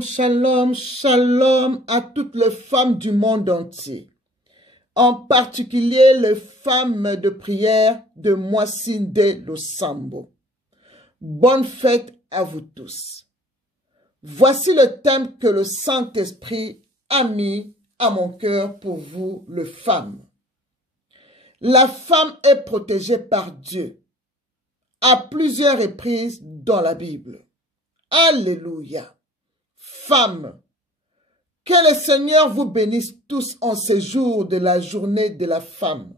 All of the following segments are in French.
Shalom, shalom, shalom à toutes les femmes du monde entier. En particulier les femmes de prière de Mwasinde Losambo. Bonne fête à vous tous. Voici le thème que le Saint-Esprit a mis à mon cœur pour vous, les femmes. La femme est protégée par Dieu à plusieurs reprises dans la Bible. Alléluia. Femmes, que le Seigneur vous bénisse tous en ce jour de la journée de la femme.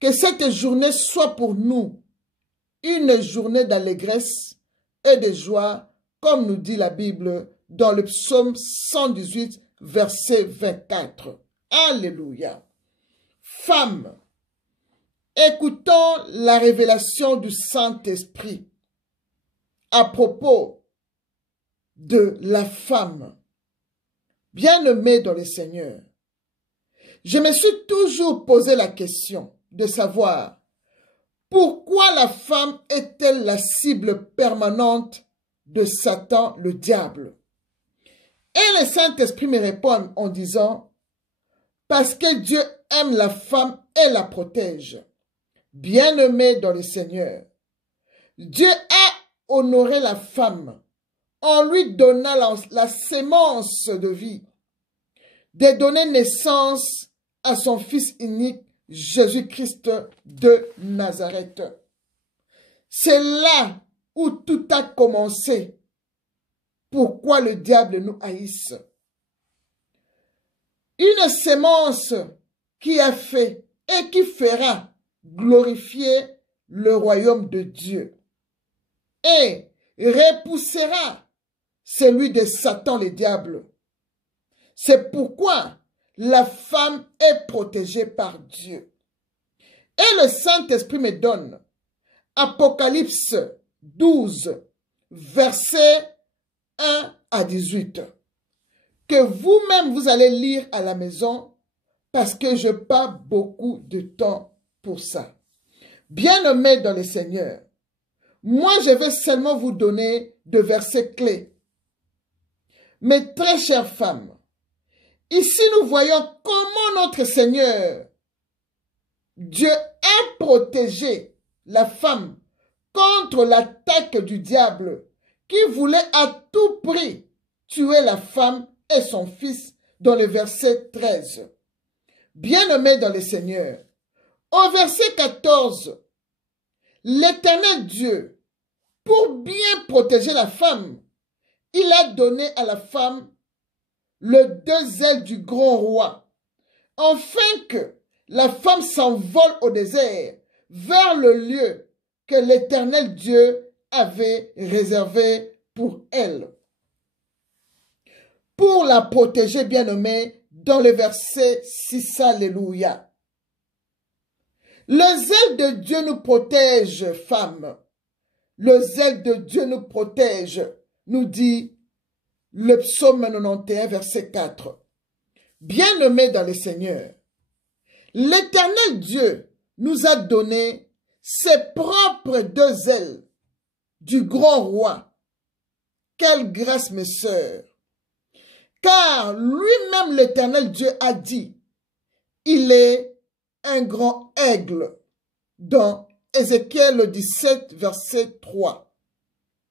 Que cette journée soit pour nous une journée d'allégresse et de joie, comme nous dit la Bible dans le psaume 118, verset 24. Alléluia. Femmes, écoutons la révélation du Saint-Esprit à propos de la femme. Bien-aimée dans le Seigneur, je me suis toujours posé la question de savoir pourquoi la femme est-elle la cible permanente de Satan, le diable. Et le Saint-Esprit me répond en disant parce que Dieu aime la femme et la protège. Bien-aimée dans le Seigneur, Dieu a honoré la femme en lui donnant la sémence de vie, de donner naissance à son Fils unique, Jésus-Christ de Nazareth. C'est là où tout a commencé. Pourquoi le diable nous haïsse? Une sémence qui a fait et qui fera glorifier le royaume de Dieu et repoussera celui de Satan le diable. C'est pourquoi la femme est protégée par Dieu. Et le Saint-Esprit me donne Apocalypse 12, versets 1 à 18, que vous-même vous allez lire à la maison parce que je n'ai pas beaucoup de temps pour ça. Bien-aimés dans le Seigneur, moi je vais seulement vous donner des versets clés. Mes très chères femmes, ici nous voyons comment notre Seigneur, Dieu a protégé la femme contre l'attaque du diable qui voulait à tout prix tuer la femme et son fils dans le verset 13. Bien-aimés dans le Seigneur, au verset 14, l'Éternel Dieu, pour bien protéger la femme, il a donné à la femme les deux ailes du grand roi, afin que la femme s'envole au désert vers le lieu que l'Éternel Dieu avait réservé pour elle. Pour la protéger, bien-aimée, dans le verset 6, alléluia. Les ailes de Dieu nous protègent, femmes. Les ailes de Dieu nous protègent, nous dit le psaume 91, verset 4. Bien-aimés dans le Seigneur, l'Éternel Dieu nous a donné ses propres deux ailes du grand roi. Quelle grâce, mes sœurs! Car lui-même l'Éternel Dieu a dit, il est un grand aigle dans Ézéchiel 17, verset 3.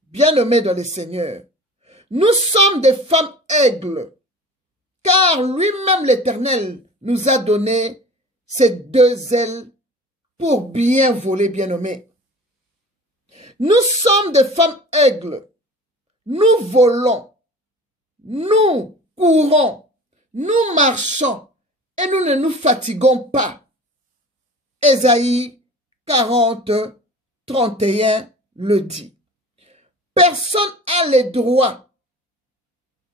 Bien-aimés dans le Seigneur, nous sommes des femmes aigles, car lui-même l'Éternel nous a donné ces deux ailes pour bien voler, bien-aimés. Nous sommes des femmes aigles, nous volons, nous courons, nous marchons et nous ne nous fatiguons pas. Ésaïe 40, 31 le dit. Personne n'a le droit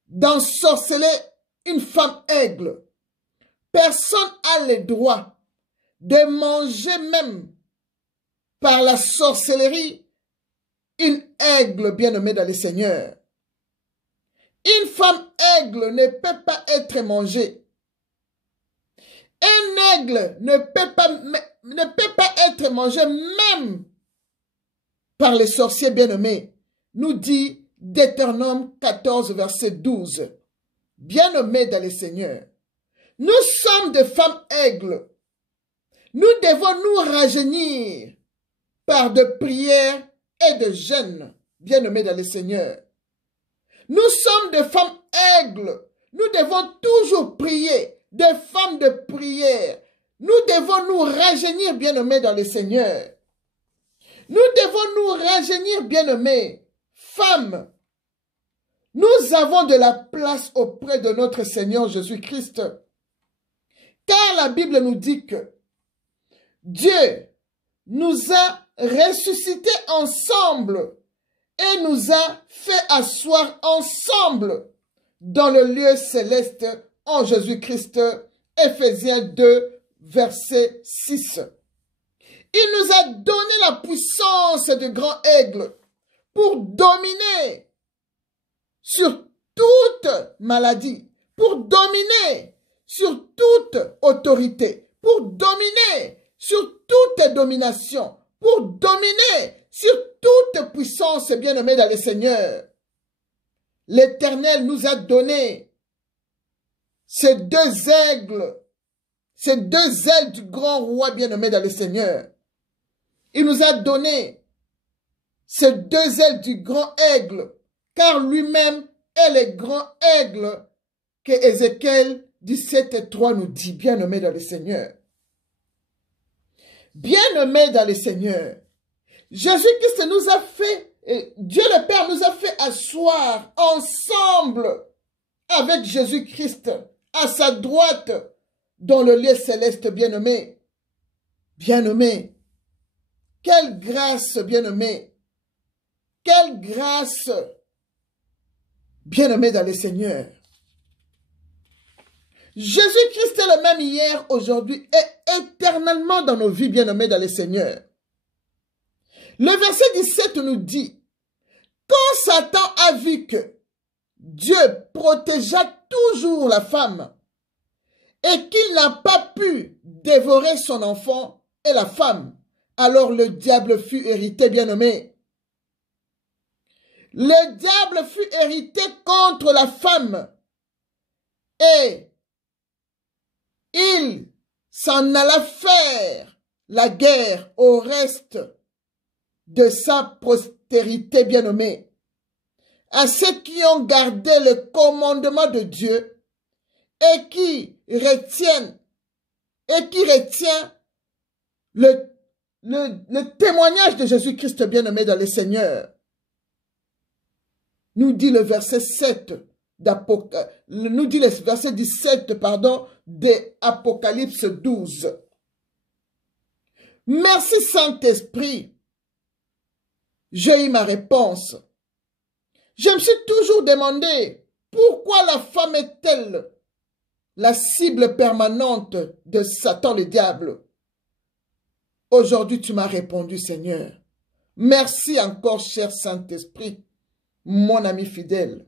d'ensorceler une femme aigle. Personne n'a le droit de manger même par la sorcellerie une aigle bien-aimée dans le Seigneur. Une femme aigle ne peut pas être mangée. Un aigle ne peut pas être mangé même par les sorciers bien-aimés, nous dit Deutéronome 14, verset 12. Bien-aimés dans le Seigneur, nous sommes des femmes aigles. Nous devons nous rajeunir par de prières et de jeûnes, bien-aimés dans le Seigneur. Nous sommes des femmes aigles. Nous devons toujours prier, des femmes de prière. Nous devons nous rajeunir, bien-aimés dans le Seigneur. Nous devons nous rajeunir, bien-aimés. Femmes, nous avons de la place auprès de notre Seigneur Jésus-Christ. Car la Bible nous dit que Dieu nous a ressuscités ensemble et nous a fait asseoir ensemble dans le lieu céleste en Jésus-Christ. Éphésiens 2, verset 6. Il nous a donné la puissance du grand aigle pour dominer sur toute maladie, pour dominer sur toute autorité, pour dominer sur toute domination, pour dominer sur toute puissance, bien-aimés dans le Seigneur. L'Éternel nous a donné ces deux aigles, ces deux ailes du grand roi bien-aimé dans le Seigneur. Il nous a donné ces deux ailes du grand aigle, car lui-même est le grand aigle que Ézéchiel 17:3 nous dit, bien-aimé dans le Seigneur. Bien-aimé dans le Seigneur, Jésus-Christ nous a fait, Dieu le Père nous a fait asseoir ensemble avec Jésus-Christ à sa droite dans le lieu céleste, bien-aimé. Bien-aimé, quelle grâce, bien-aimé, quelle grâce, bien-aimé dans le Seigneur. Jésus-Christ est le même hier, aujourd'hui et éternellement dans nos vies, bien-aimés dans le Seigneur. Le verset 17 nous dit, quand Satan a vu que Dieu protégea toujours la femme et qu'il n'a pas pu dévorer son enfant et la femme, alors le diable fut irrité, bien-aimé. Le diable fut irrité contre la femme et il s'en alla faire la guerre au reste de sa postérité bien-aimée, à ceux qui ont gardé le commandement de Dieu et qui retient le témoignage de Jésus-Christ bien-aimé dans le Seigneur. Nous dit le verset 7 nous dit le verset 17, d'Apocalypse 12. Merci Saint-Esprit. J'ai eu ma réponse. Je me suis toujours demandé pourquoi la femme est-elle la cible permanente de Satan le diable. Aujourd'hui, tu m'as répondu, Seigneur. Merci encore, cher Saint-Esprit, mon ami fidèle.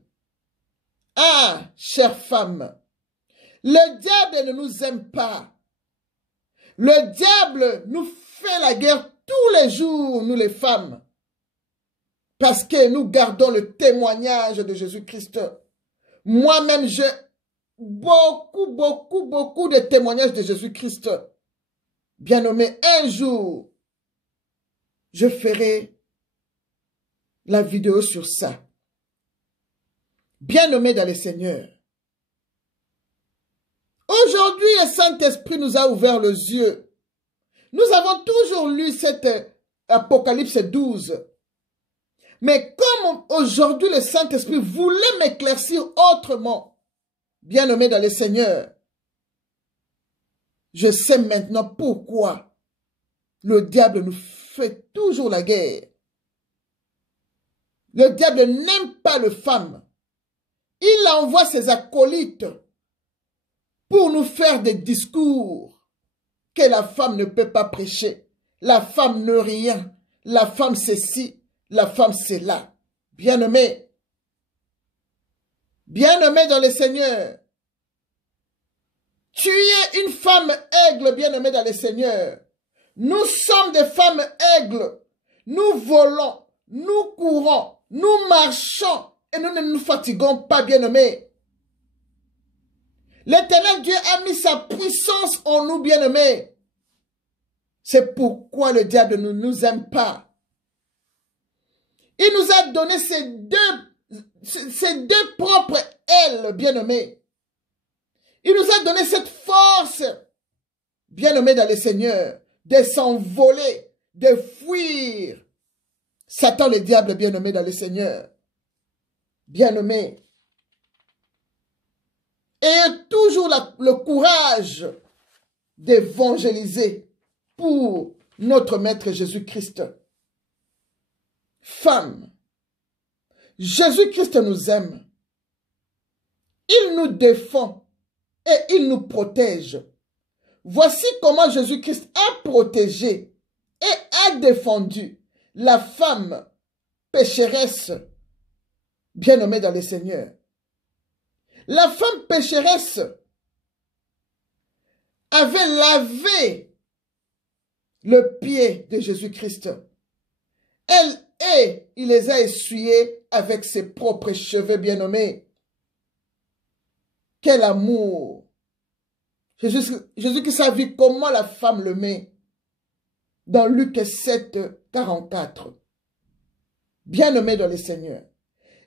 Ah, chère femme, le diable ne nous aime pas. Le diable nous fait la guerre tous les jours, nous les femmes, parce que nous gardons le témoignage de Jésus-Christ. Moi-même, j'ai beaucoup de témoignages de Jésus-Christ. Bien-aimé, un jour, je ferai la vidéo sur ça. Bien-aimé dans le Seigneur. Aujourd'hui, le Saint-Esprit nous a ouvert les yeux. Nous avons toujours lu cet Apocalypse 12. Mais comme aujourd'hui le Saint-Esprit voulait m'éclaircir autrement, bien-aimé dans le Seigneur, je sais maintenant pourquoi le diable nous fait toujours la guerre. Le diable n'aime pas les femmes. Il envoie ses acolytes pour nous faire des discours que la femme ne peut pas prêcher. La femme ne rien. La femme c'est ci, la femme c'est là. Bien-aimé. Bien-aimé dans le Seigneur. Tu es une femme aigle, bien-aimée dans le Seigneur. Nous sommes des femmes aigles. Nous volons, nous courons, nous marchons et nous ne nous fatiguons pas, bien-aimés. L'Éternel Dieu a mis sa puissance en nous, bien-aimés. C'est pourquoi le diable ne nous aime pas. Il nous a donné ces deux propres ailes, bien-aimés. Il nous a donné cette force, bien-aimés dans le Seigneur, de s'envoler, de fuir Satan, le diable, bien-aimé dans le Seigneur. Bien-aimé. Et toujours le courage d'évangéliser pour notre Maître Jésus-Christ. Femme, Jésus-Christ nous aime. Il nous défend et il nous protège. Voici comment Jésus-Christ a protégé et a défendu la femme pécheresse, bien-aimée dans le Seigneur. La femme pécheresse avait lavé le pied de Jésus-Christ. Il les a essuyés avec ses propres cheveux, bien-aimés. Quel amour! Jésus-Christ a vu comment la femme le met dans Luc 7, 44. Bien-aimé dans le Seigneur.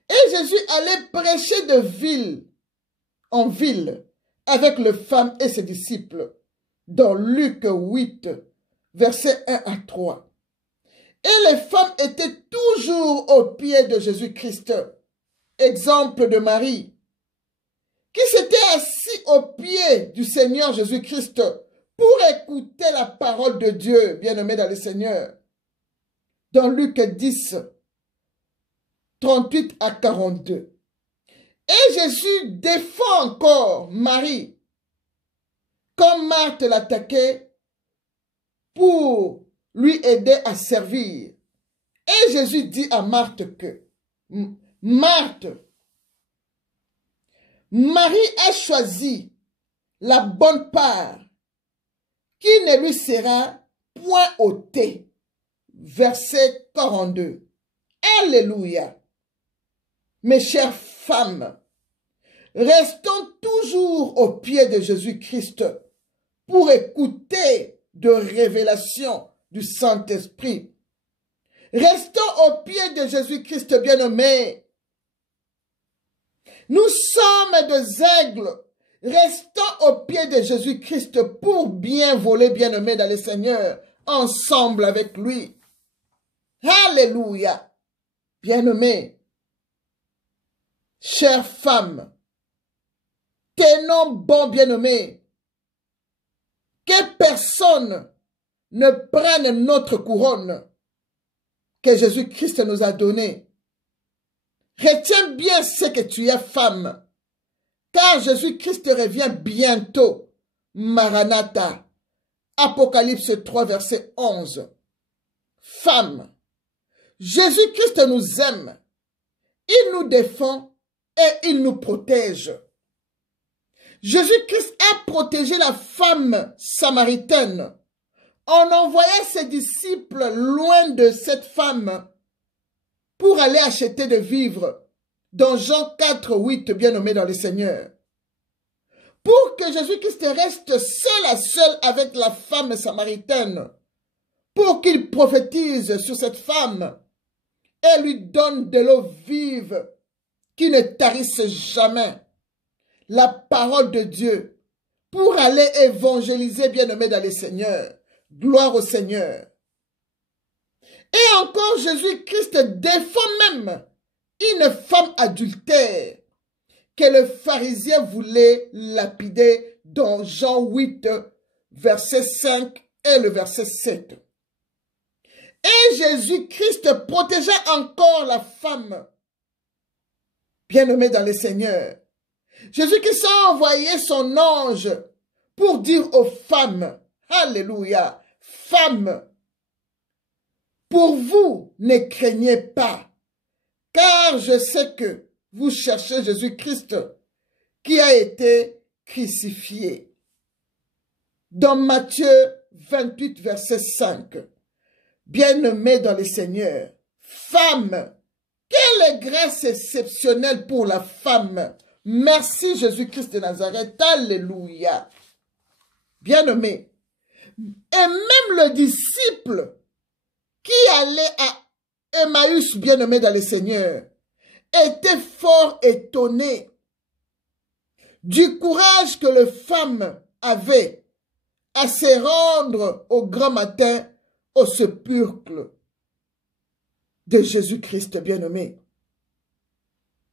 Et Jésus allait prêcher de ville en ville avec les femmes et ses disciples dans Luc 8, versets 1 à 3. Et les femmes étaient toujours au pied de Jésus-Christ. Exemple de Marie, qui s'était assise au pied du Seigneur Jésus-Christ pour écouter la parole de Dieu, bien-aimé dans le Seigneur. Dans Luc 10, 38 à 42. Et Jésus défend encore Marie, comme Marthe l'attaquait, pour lui aider à servir. Et Jésus dit à Marthe que, Marthe, Marie a choisi la bonne part qui ne lui sera point ôtée. Verset 42. Alléluia. Mes chères femmes, restons toujours au pied de Jésus-Christ pour écouter de révélations du Saint-Esprit. Restons au pied de Jésus-Christ, bien-aimés. Nous sommes des aigles. Restons au pied de Jésus-Christ pour bien voler, bien-aimés dans le Seigneur, ensemble avec lui. Alléluia. Bien-aimés, chères femmes, tenons bon, bien-aimés, que personne ne prenne notre couronne que Jésus-Christ nous a donnée. Retiens bien ce que tu es, femme, car Jésus-Christ revient bientôt. Maranatha. Apocalypse 3, verset 11. Femme, Jésus-Christ nous aime. Il nous défend et il nous protège. Jésus-Christ a protégé la femme samaritaine en envoyant ses disciples loin de cette femme pour aller acheter de vivres dans Jean 4, 8, bien nommé dans le Seigneur. Pour que Jésus-Christ reste seul avec la femme samaritaine, pour qu'il prophétise sur cette femme et lui donne de l'eau vive qui ne tarisse jamais, la parole de Dieu, pour aller évangéliser, bien-aimé dans le Seigneur. Gloire au Seigneur. Et encore, Jésus-Christ défend même une femme adultère que le pharisien voulait lapider dans Jean 8, verset 5 et le verset 7. Et Jésus-Christ protégea encore la femme, bien-aimée dans le Seigneur. Jésus-Christ a envoyé son ange pour dire aux femmes, alléluia, femmes, pour vous, ne craignez pas, car je sais que vous cherchez Jésus-Christ qui a été crucifié. Dans Matthieu 28, verset 5, bien-aimés dans le Seigneur, femmes, Quelle grâce exceptionnelle pour la femme. Merci Jésus-Christ de Nazareth. Alléluia. Bien-aimé. Et même le disciple qui allait à Emmaüs, bien-aimé dans le Seigneur, était fort étonné du courage que les femmes avaient à se rendre au grand matin au sépulcre de Jésus-Christ, bien-aimé.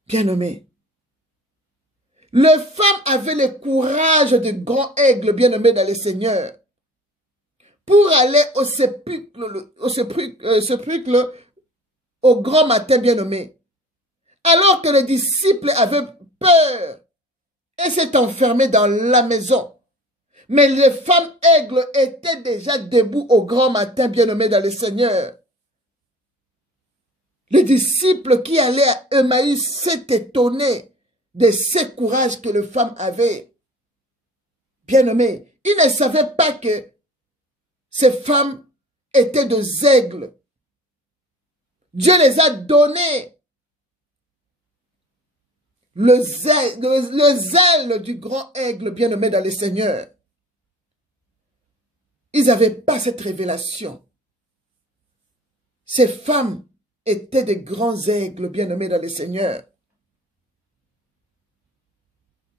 Bien-aimé. Les femmes avaient le courage de grands aigles, bien-aimés dans le Seigneur, pour aller au sépulcre, au grand matin, bien-aimé. Alors que les disciples avaient peur et s'étaient enfermés dans la maison. Mais les femmes aigles étaient déjà debout au grand matin, bien-aimés dans le Seigneur. Les disciples qui allaient à Emmaüs s'étaient étonnés de ce courage que les femmes avaient. Bien-aimés, ils ne savaient pas que ces femmes étaient des aigles. Dieu les a donné le zèle du grand aigle, bien-aimé dans le Seigneur. Ils n'avaient pas cette révélation. Ces femmes étaient des grands aigles, bien-aimés dans le Seigneur.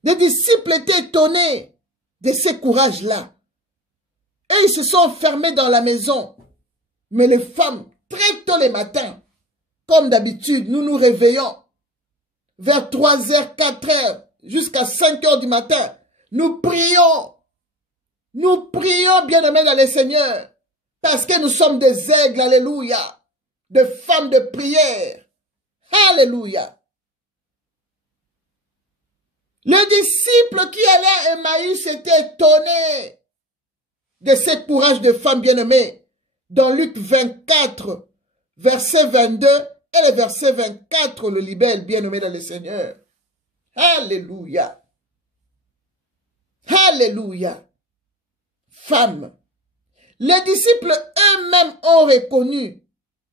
Les disciples étaient étonnés de ce courage-là. Et ils se sont enfermés dans la maison. Mais les femmes, très tôt le matin, comme d'habitude, nous nous réveillons vers 3h, 4h, jusqu'à 5h du matin. Nous prions. Nous prions, bien-aimés dans le Seigneur, parce que nous sommes des aigles, alléluia, de femmes de prière. Alléluia. Les disciples qui allaient à Emmaüs étaient étonnés de ce courage de femmes bien-aimées. Dans Luc 24, verset 22 et le verset 24, le libelle, bien-aimé dans le Seigneur. Alléluia. Alléluia. Femmes. Les disciples eux-mêmes ont reconnu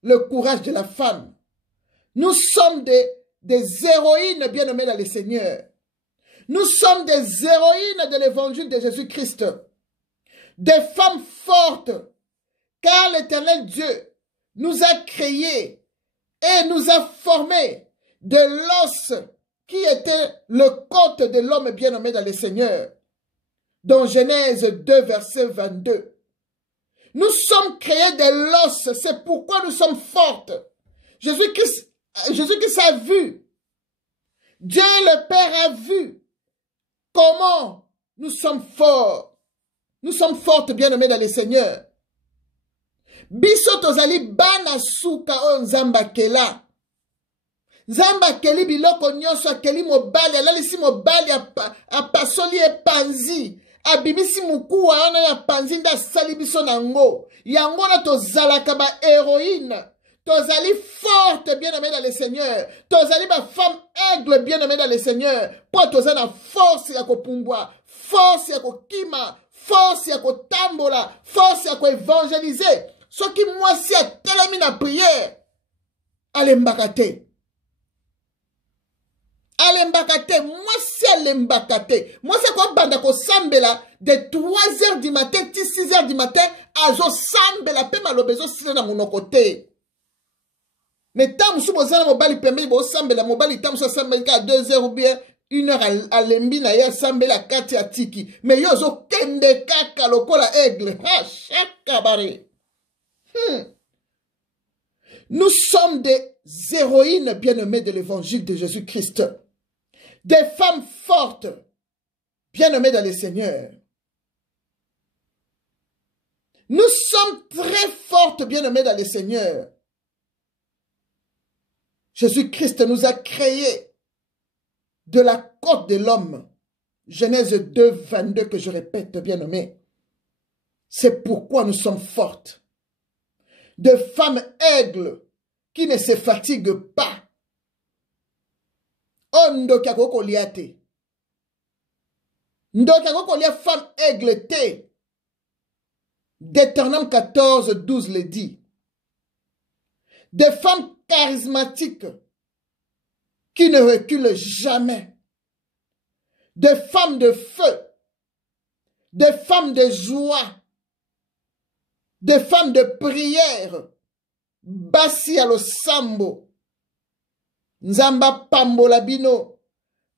le courage de la femme. Nous sommes des héroïnes bien-aimées dans le Seigneur. Nous sommes des héroïnes de l'évangile de Jésus-Christ. Des femmes fortes, car l'Éternel Dieu nous a créés et nous a formés de l'os qui était le côte de l'homme bien-aimé dans le Seigneur. Dans Genèse 2, verset 22. Nous sommes créés de l'os, c'est pourquoi nous sommes fortes. Jésus-Christ a vu, Dieu le Père a vu comment nous sommes forts. Nous sommes fortes, bien-aimés dans le Seigneur. Biso tozali bana suka o nzamba kela. Nzamba keli biloko nyonso akeli mobali, alalisi mobali apasoli epanzi. Abimisi mukuwa ana ya panzi nda sali biso nango. Yango na tozalaka ba héroïne. Tozali forte, bien-aimés dans le Seigneur. Tozali ba femme aigle, bien-aimés dans le Seigneur. Po tozana force ya kopumbwa, force ya kokima, force ya kotambola, force ya koevangeliser. Soki mwasi atelemi na prière, alembaka te. Alembaka te, mwasi alembaka te. Mwasi kwa banda ko sambela de 3h du matin, 6h du matin, azo sambela pe malobezo sile na monoko te. Mais tant moussou bozana mobali pembe bo sambela mobali tant moussou sambela à 2h ou bien 1h à lembi na ya sambela 4 ya tiki. Mais yo zo kende kaka lokola aigle. Ha, chaka bare. Nous sommes des héroïnes bien-aimées de l'évangile de Jésus-Christ. Des femmes fortes, bien-aimées dans le Seigneur. Nous sommes très fortes, bien-aimées dans le Seigneur. Jésus-Christ nous a créés de la côte de l'homme. Genèse 2, 22, que je répète, bien-aimés. C'est pourquoi nous sommes fortes. De femmes aigles qui ne se fatiguent pas. Ondo kakoko liate. Ndo kakoko lia femme aigle te. Deutéronome 14, 12 le dit. Des femmes charismatiques qui ne reculent jamais, des femmes de feu, des femmes de joie, des femmes de prière, basi alosambo, nzamba pambola bino,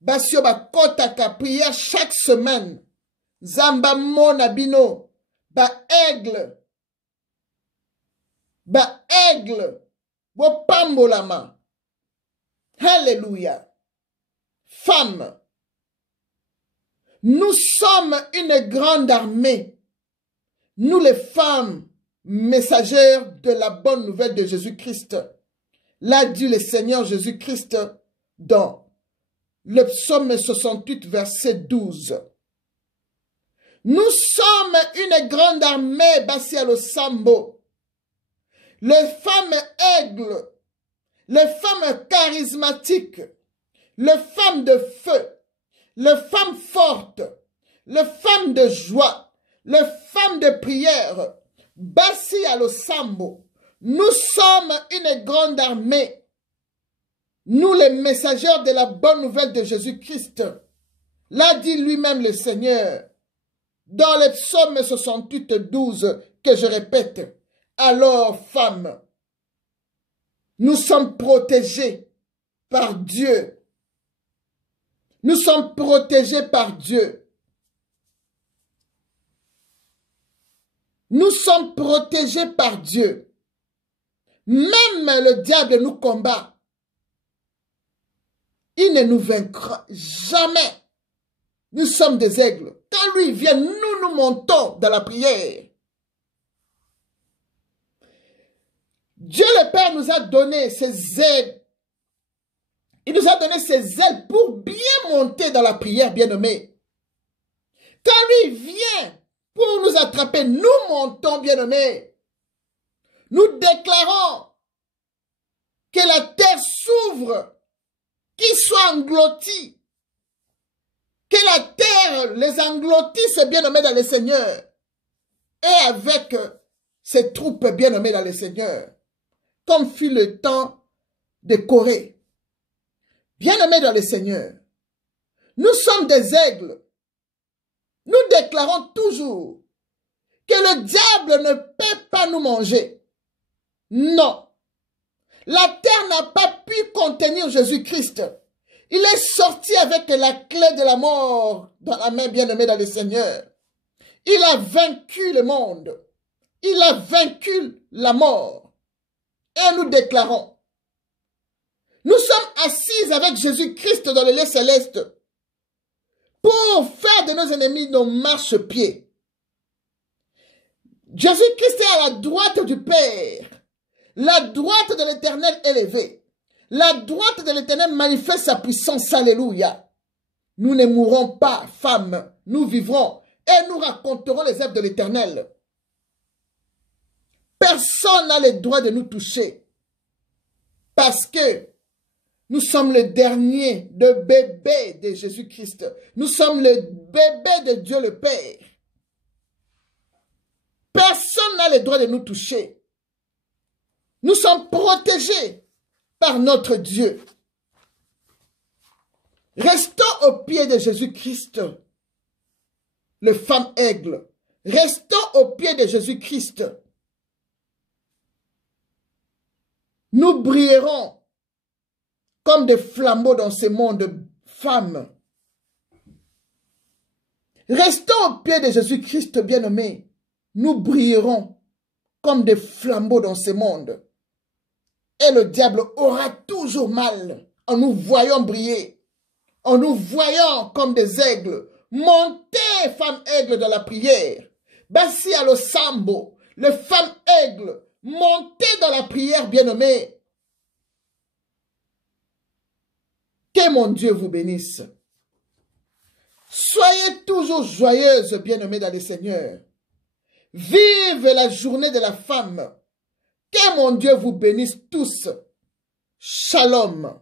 basi yo bakotaka prière chaque semaine, nzamba mona bino, ba aigle, bo pambolama. Alléluia. Femmes, nous sommes une grande armée. Nous les femmes messagères de la bonne nouvelle de Jésus-Christ. L'a dit le Seigneur Jésus-Christ dans le psaume 68, verset 12. Nous sommes une grande armée, basée à l'Osambo. Les femmes aigles, les femmes charismatiques, les femmes de feu, les femmes fortes, les femmes de joie, les femmes de prière, basées à l'Osambo. Nous sommes une grande armée. Nous les messagers de la bonne nouvelle de Jésus-Christ. L'a dit lui-même le Seigneur. Dans le psaume 68, 12, que je répète. Alors, femmes, nous sommes protégés par Dieu. Nous sommes protégés par Dieu. Nous sommes protégés par Dieu. Même le diable nous combat. Il ne nous vaincra jamais. Nous sommes des aigles. Quand lui vient, nous montons dans la prière. Dieu le Père nous a donné ses ailes. Il nous a donné ses ailes pour bien monter dans la prière, bien-aimés. Quand lui vient pour nous attraper, nous montons, bien-aimés. Nous déclarons que la terre s'ouvre, qu'il soit englouti, que la terre les engloutisse, bien-aimés dans le Seigneur, et avec ses troupes, bien-aimés dans le Seigneur. Comme fut le temps de Corée. Bien-aimés dans le Seigneur, nous sommes des aigles. Nous déclarons toujours que le diable ne peut pas nous manger. Non. La terre n'a pas pu contenir Jésus-Christ. Il est sorti avec la clé de la mort dans la main, bien-aimés dans le Seigneur. Il a vaincu le monde. Il a vaincu la mort. Et nous déclarons, nous sommes assis avec Jésus-Christ dans le lieu céleste pour faire de nos ennemis nos marchepieds. Jésus-Christ est à la droite du Père, la droite de l'Éternel élevée. La droite de l'Éternel manifeste sa puissance, alléluia. Nous ne mourrons pas, femmes, nous vivrons et nous raconterons les œuvres de l'Éternel. Personne n'a le droit de nous toucher. Parce que nous sommes le dernier de bébé de Jésus-Christ. Nous sommes le bébé de Dieu le Père. Personne n'a le droit de nous toucher. Nous sommes protégés par notre Dieu. Restons au pied de Jésus-Christ, le femme aigle. Restons au pied de Jésus-Christ. Nous brillerons comme des flambeaux dans ce monde, femmes. Restons au pied de Jésus-Christ, bien-aimés. Nous brillerons comme des flambeaux dans ce monde. Et le diable aura toujours mal en nous voyant briller, en nous voyant comme des aigles. Montez, femmes aigles, dans la prière. Bassi à l'Osambo, les femmes aigles. Montez dans la prière, bien-aimés. Que mon Dieu vous bénisse. Soyez toujours joyeuses, bien-aimés dans le Seigneur. Vive la journée de la femme. Que mon Dieu vous bénisse tous. Shalom.